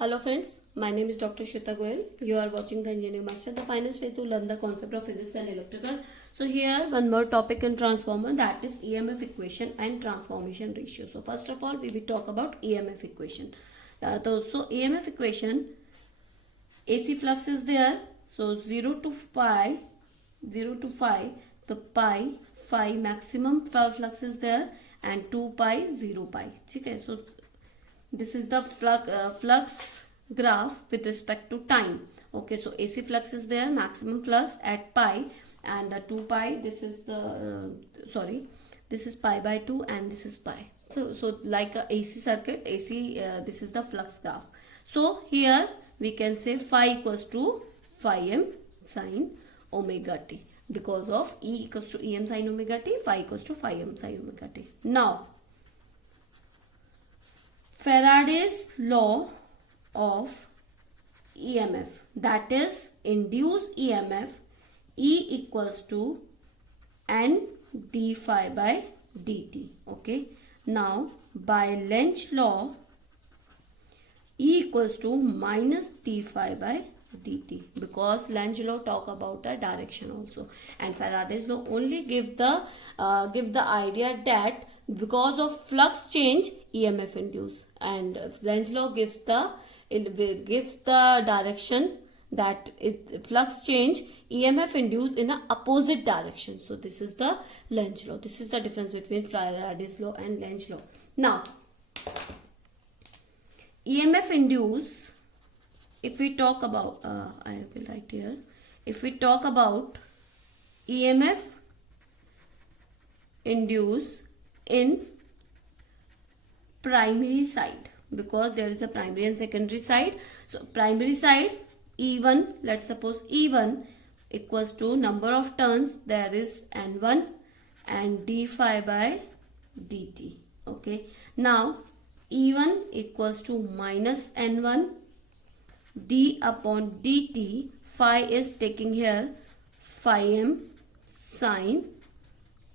Hello friends, my name is Dr. Shweta Goyal. You are watching the Engineering Master, the finest way to learn the concept of physics and electrical. So here one more topic in transformer, that is EMF equation and transformation ratio. So first of all we will talk about EMF equation. So EMF equation, AC flux is there. So 0 to pi, the phi maximum flux is there, and 2 pi 0 pi. Okay, so this is the flux graph with respect to time. Okay, so AC flux is there, maximum flux at pi, and the 2 pi, this is the this is pi by 2 and this is pi. So like a AC circuit, this is the flux graph. So here we can say phi equals to phi m sin omega t, because of E equals to Em sin omega t, phi equals to phi m sin omega t. Now Faraday's law of EMF, that is induced EMF, E equals to N d phi by dt. Okay, now by Lenz law, E equals to minus d phi by dt, because Lenz law talk about the direction also, and Faraday's law only give the idea that because of flux change EMF induced, and Lenz law gives the direction that flux change EMF induced in a opposite direction. So this is the Lenz law. This is the difference between Faraday's law and Lenz law. Now EMF induced, if we talk about I will write here, if we talk about EMF induced in primary side, because there is a primary and secondary side. So primary side, E1, let's suppose E1 equals to number of turns, there is N1 and d phi by dt. Okay, now E1 equals to minus N1 d upon dt, phi is taking here phi m sin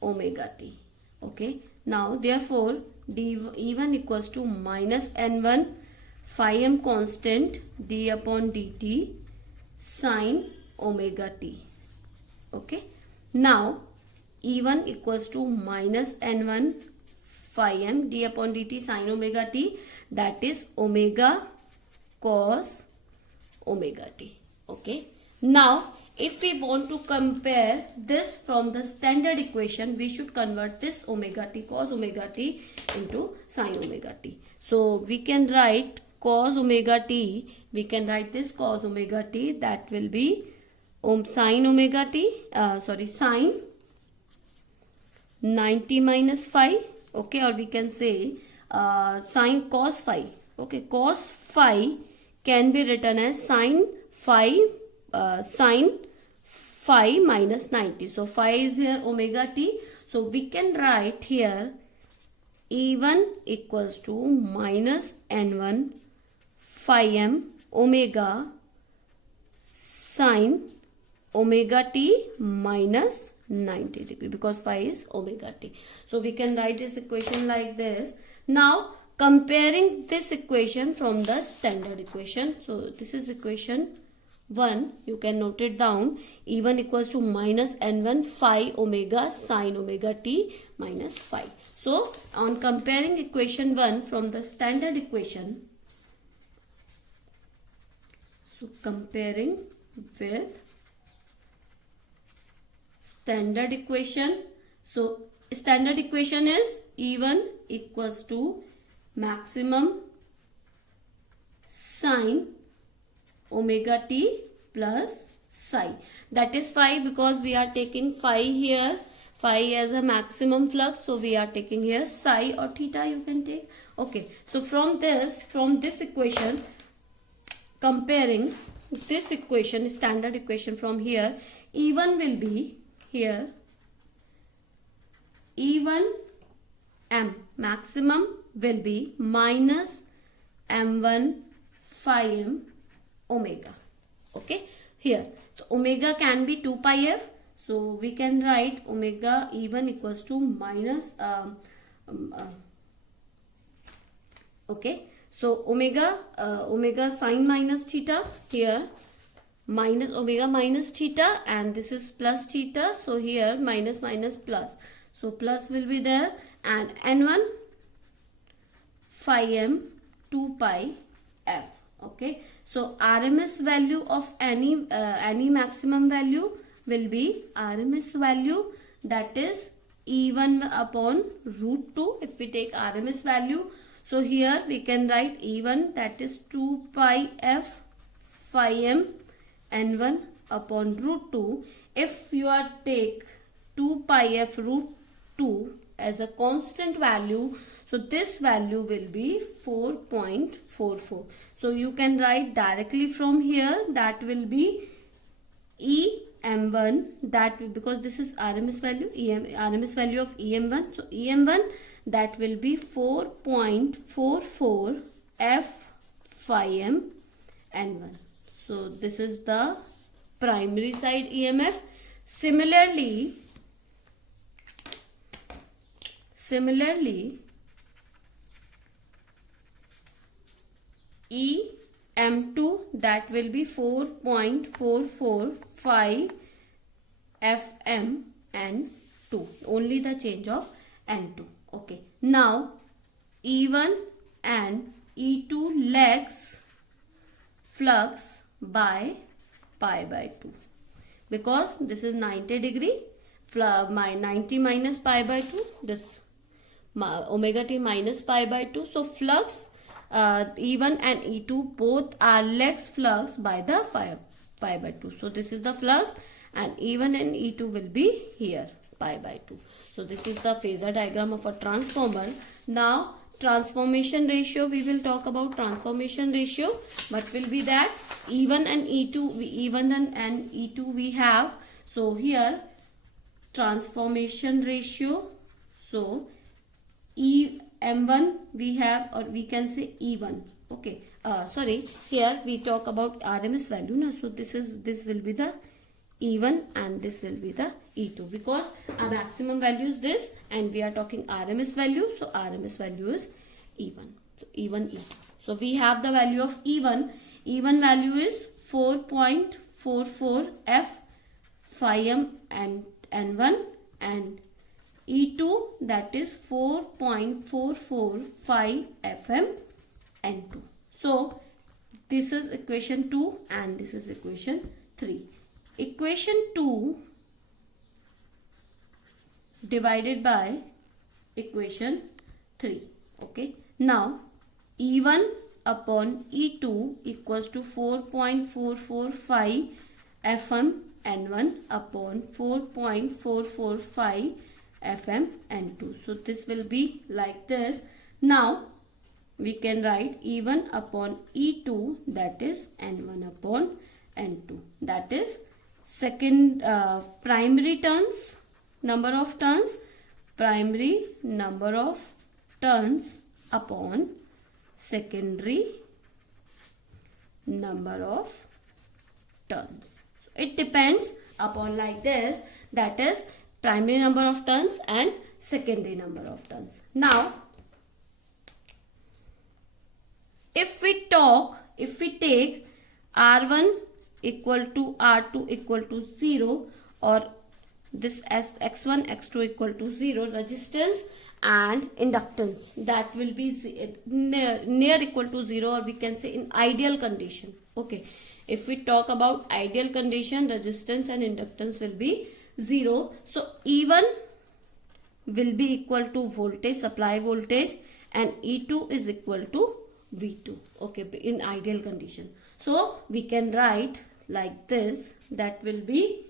omega t. Okay, now therefore E1 equals to minus N1 phi m constant d upon dt sin omega t. Okay, now E1 equals to minus N1 phi m d upon dt sin omega t, that is omega cos omega t. Okay, now if we want to compare this from the standard equation, we should convert this omega t, cos omega t, into sin omega t. So we can write cos omega t, we can write this cos omega t, that will be sin omega t, sin 90 minus phi. Okay, or we can say sin cos phi. Okay, cos phi can be written as sin phi minus 90. So phi is here omega t. So we can write here E1 equals to minus N1 phi m omega sin omega t minus 90 degree, because phi is omega t. So we can write this equation like this. Now comparing this equation from the standard equation, so this is equation 1, you can note it down. E1 equals to minus N1 phi omega sin omega t minus phi. So on comparing equation 1 from the standard equation, so comparing with standard equation, so standard equation is E1 equals to maximum sin omega t plus psi, that is phi, because we are taking phi here, phi as a maximum flux, so we are taking here psi or theta, you can take. Okay, so from this equation, comparing this equation, standard equation, from here E1 will be here E1 m maximum will be minus m1 phi m omega. Okay, here so omega can be 2 pi f, so we can write omega E1 equals to minus okay, So omega sine minus theta, here minus omega minus theta, and this is plus theta, so here minus minus plus, so plus will be there, and n1 phi m 2 pi f. Okay, so RMS value of any maximum value will be RMS value, that is E1 upon root 2 if we take RMS value. So here we can write E1, that is 2 pi f phi m n1 upon root 2. If you are take 2 pi f root 2 as a constant value, so this value will be 4.44. So you can write directly from here, that will be EM1, that because this is RMS value, RMS value of EM1, so EM1 that will be 4.44 f phi m n1. So this is the primary side EMF. Similarly EM2, that will be 4.445 FM and 2, only the change of N2. Okay, now E1 and E2 lags flux by pi by 2, because this is 90 degree, my 90 minus pi by 2, this omega t minus pi by 2, so flux E1 and E2 both are lags flux by the pi by 2. So this is the flux, and E1 and E2 will be here pi by 2. So this is the phasor diagram of a transformer. Now transformation ratio, we will talk about transformation ratio. What will be that? E1 and E2, E1 and E2 we have. So here transformation ratio, so M1 we have, or we can say E1. Okay, sorry, here we talk about RMS value now. So this will be the E1 and this will be the E2, because our maximum value is this and we are talking RMS value, so RMS value is E1. So E1, E2. So we have the value of E1. E1 value is 4.44 f phi m and N1, and E2 that is 4.445 FM N2. So this is equation 2 and this is equation 3. Equation 2 divided by equation 3. Okay. Now E1 upon E2 equals to 4.445 FM N1 upon 4.445 FM N2. So this will be like this. Now we can write E1 upon E2, that is N1 upon N2, that is second primary turns, number of turns, primary number of turns upon secondary number of turns. So it depends upon like this, that is primary number of turns and secondary number of turns. Now if we take R1 equal to R2 equal to 0, or this as x1 x2 equal to 0, resistance and inductance that will be near equal to 0, or we can say in ideal condition. Okay, if we talk about ideal condition, resistance and inductance will be 0. So E1 will be equal to voltage, supply voltage, and E2 is equal to V2. Okay, in ideal condition. So we can write like this, that will be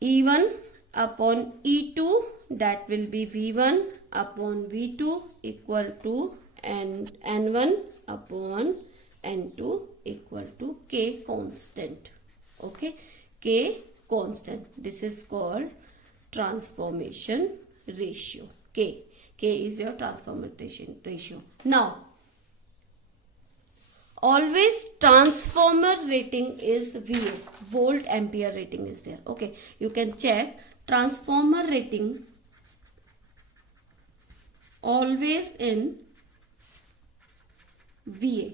E1 upon E2, that will be V1 upon V2 equal to N1 upon N2 equal to K constant. Okay, K constant. This is called transformation ratio. K is your transformation ratio. Now always transformer rating is VA, volt ampere rating is there. Okay, you can check transformer rating always in VA.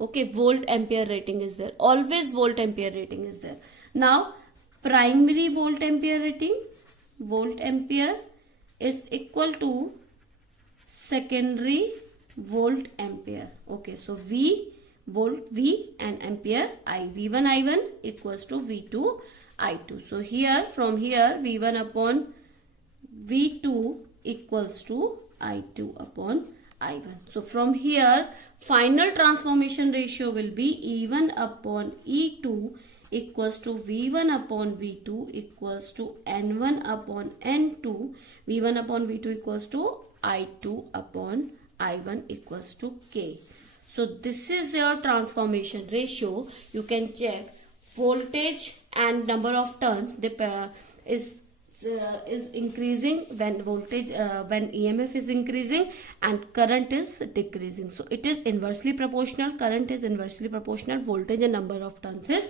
Okay, volt ampere rating is there. Always volt ampere rating is there. Now, primary volt ampere rating, volt ampere is equal to secondary volt ampere. Okay, so V, volt V and ampere I. V1 I1 equals to V2 I2. So here, from here, V1 upon V2 equals to I2 upon I1. So from here, final transformation ratio will be E1 upon E2 equals to V1 upon V2 equals to N1 upon N2. V1 upon V2 equals to I2 upon I1 equals to K. So this is your transformation ratio. You can check voltage and number of turns is increasing when voltage when EMF is increasing and current is decreasing. So it is inversely proportional. Current is inversely proportional. Voltage and number of turns is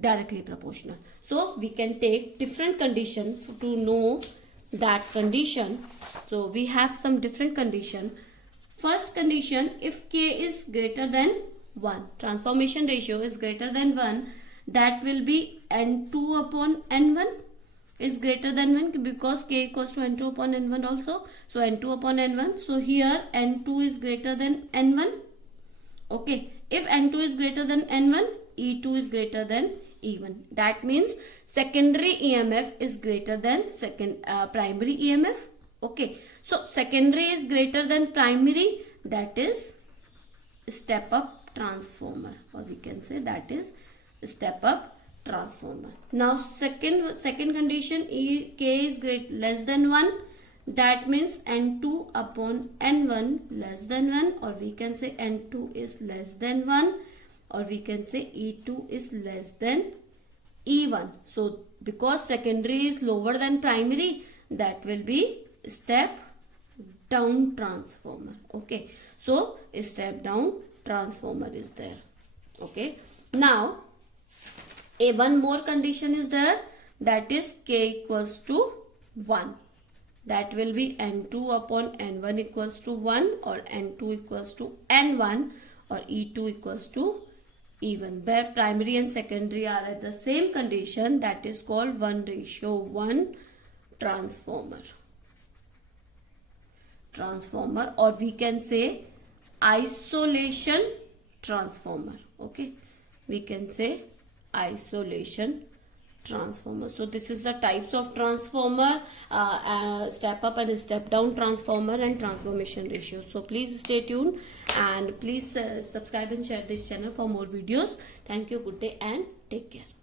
directly proportional. So we can take different condition to know that condition. So we have some different condition. First condition, if K is greater than 1, transformation ratio is greater than 1, that will be N2 upon N1 is greater than 1 because K equals to N2 upon N1 also. So N2 upon N1. So here N2 is greater than N1. Okay. If N2 is greater than N1, E2 is greater than E1. That means secondary EMF is greater than primary EMF. Okay. So secondary is greater than primary. That is step up transformer, or we can say that is step up transformer. Now second condition, K is less than 1. That means N2 upon N1 less than 1, or we can say N2 is less than 1, or we can say E2 is less than E1. So because secondary is lower than primary, that will be step down transformer. Okay, so step down transformer is there. Okay, now one more condition is there, that is K equals to 1. That will be N2 upon N1 equals to 1, or N2 equals to N1, or E2 equals to E1, where primary and secondary are at the same condition. That is called 1:1 transformer. Or we can say isolation transformer. Okay, we can say isolation transformer. So this is the types of transformer, step up and step down transformer and transformation ratio. So please stay tuned and please subscribe and share this channel for more videos. Thank you, good day and take care.